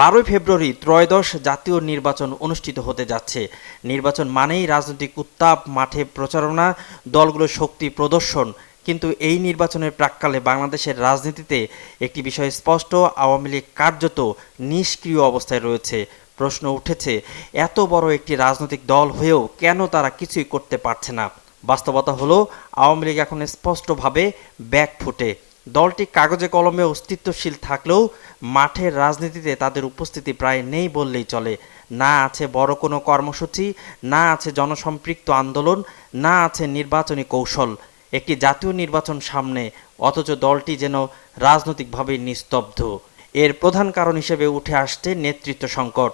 12 ফেব্রুয়ারি ত্রয়োদশ জাতীয় নির্বাচন অনুষ্ঠিত হতে যাচ্ছে। নির্বাচন মানেই রাজনৈতিক উত্তাপ, মাঠে প্রচারণা, দলগুলোর শক্তি প্রদর্শন। কিন্তু এই নির্বাচনের প্রাক্কালে বাংলাদেশের রাজনীতিতে একটি বিষয় স্পষ্ট, আওয়ামী লীগ কার্যত নিষ্ক্রিয় অবস্থায় রয়েছে। প্রশ্ন উঠেছে, এত বড় একটি রাজনৈতিক দল হয়েও কেন তারা কিছুই করতে পারছে না? বাস্তবতা হলো, আওয়ামী লীগ এখন স্পষ্টভাবে ব্যাকফুটে। দলটি কাগজে কলমে অস্তিত্বশীল থাকলেও মাঠের রাজনীতিতে তাদের উপস্থিতি প্রায় নেই বললেই চলে। না আছে বড় কোনো কর্মসূচি, না আছে জনসম্পৃক্ত আন্দোলন, না আছে নির্বাচনী কৌশল। একটি জাতীয় নির্বাচন সামনে, অথচ দলটি যেন রাজনৈতিকভাবে নিস্তব্ধ। এর প্রধান কারণ হিসেবে উঠে আসছে নেতৃত্ব সংকট।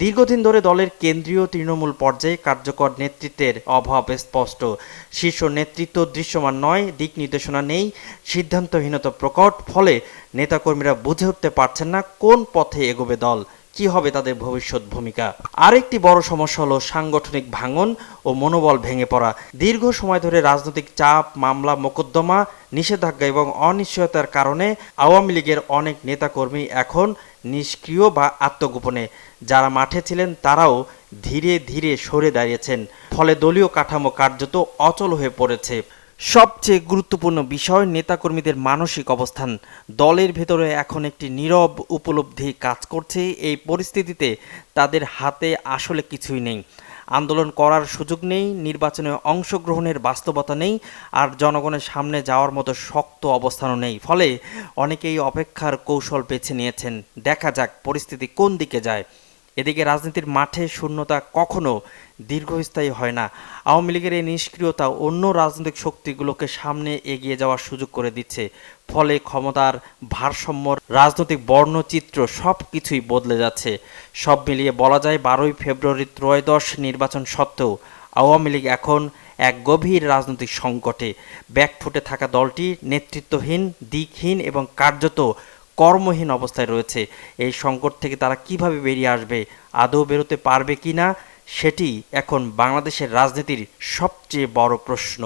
দীর্ঘদিন ধরে দলের কেন্দ্রীয় তৃণমূল পর্যায়ে কার্যকর নেতৃত্বের অভাব স্পষ্ট। শীর্ষ নেতৃত্ব দৃশ্যমান নয়, দিক নির্দেশনা নেই, সিদ্ধান্তহীনতা প্রকট। ফলে নেতাকর্মীরা বুঝে উঠতে পারছেন না কোন পথে এগোবে দল, কি হবে তাদের ভবিষ্যৎ ভূমিকা। আরেকটি বড় সমস্যা হলো সাংগঠনিক ভাঙন ও মনোবল ভেঙে পড়া। দীর্ঘ সময় ধরে রাজনৈতিক চাপ, মামলা, মোকদ্দমা, নিষেধাজ্ঞা এবং অনিশ্চয়তার কারণে আওয়ামী লীগের অনেক নেতাকর্মী এখন নিষ্ক্রিয় বা আত্মগোপনে। যারা মাঠে ছিলেন তারাও ধীরে ধীরে সরে দাঁড়িয়েছেন। ফলে দলীয় কাঠামো কার্যত অচল হয়ে পড়েছে। সবচেয়ে গুরুত্বপূর্ণ বিষয় নেতাকর্মীদের মানসিক অবস্থান। দলের ভেতরে এখন একটি নীরব উপলব্ধি কাজ করছে, এই পরিস্থিতিতে তাদের হাতে আসলে কিছুই নেই। আন্দোলন করার সুযোগ নেই, নির্বাচনে অংশগ্রহণের বাস্তবতা নেই, আর জনগণের সামনে যাওয়ার মতো শক্ত অবস্থানও নেই। ফলে অনেকেই অপেক্ষার কৌশল বেছে নিয়েছেন, দেখা যাক পরিস্থিতি কোন দিকে যায়। এদিকে রাজনীতির মাঠে শূন্যতা কখনো দীর্ঘস্থায়ী হয় না। আওয়ামী লীগের এই নিষ্ক্রিয়তা অন্য রাজনৈতিক শক্তিগুলোকে সামনে এগিয়ে যাওয়ার সুযোগ করে দিচ্ছে। ফলে ক্ষমতার ভারসাম্য, রাজনৈতিক বর্ণচিত্র সব কিছুই বদলে যাচ্ছে। সব মিলিয়ে বলা যায়, 12ই ফেব্রুয়ারি ত্রয়োদশ নির্বাচন সত্ত্বেও আওয়ামী লীগ এখন এক গভীর রাজনৈতিক সংকটে। ব্যাকফুটে থাকা দলটি নেতৃত্বহীন, দিকহীন এবং কার্যত কর্মহীন অবস্থায় রয়েছে। এই সংকট থেকে তারা কিভাবে বেরিয়ে আসবে, আদৌ বেরোতে পারবে কিনা, সেটি এখন বাংলাদেশের রাজনীতির সবচেয়ে বড় প্রশ্ন।